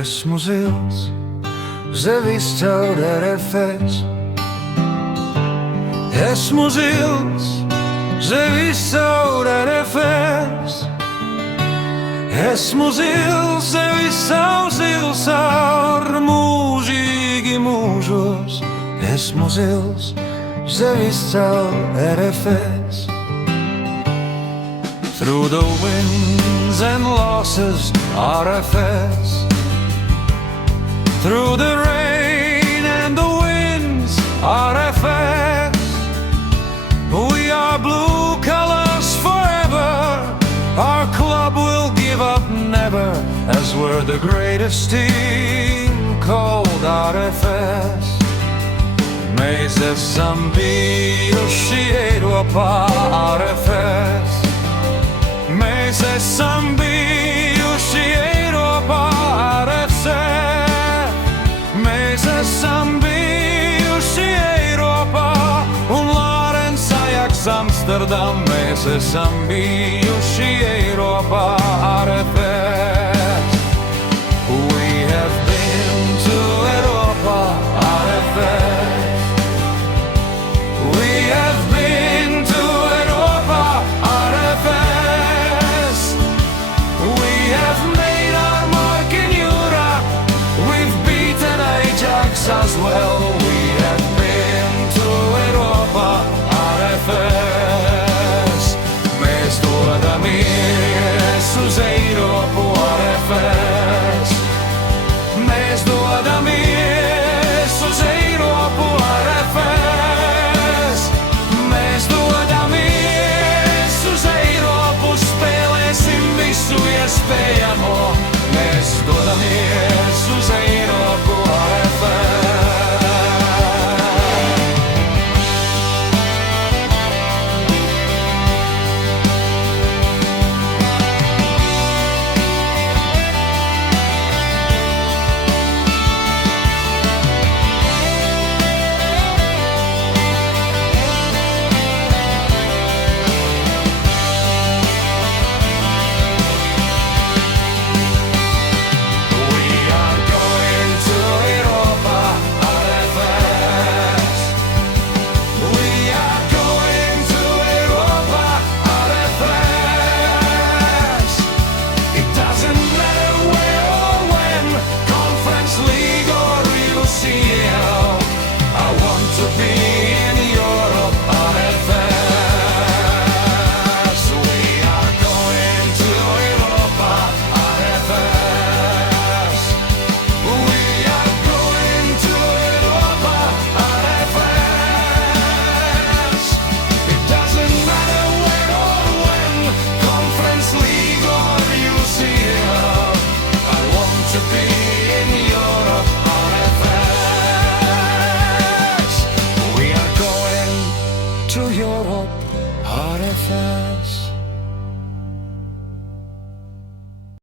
Esmu zils, zevis caur RFS. Esmu zils, zevis caur RFS. Esmu zils, zevis zils caur mūžīgi mūžos. Esmu zils, zevis caur RFS. Through the wins and losses, RFS. Through the rain and the winds, RFS. We are blue colors forever. Our club will give up never, as we're the greatest team called RFS. Mēs esam bijuši Eiropā, RFS. Mēs esam bijuši Eiropā, RFS. Mēs esam bijuši Eiropā un Lārens, Ajaks, Amsterdam. Mēs esam bijuši Eiropā, RFS.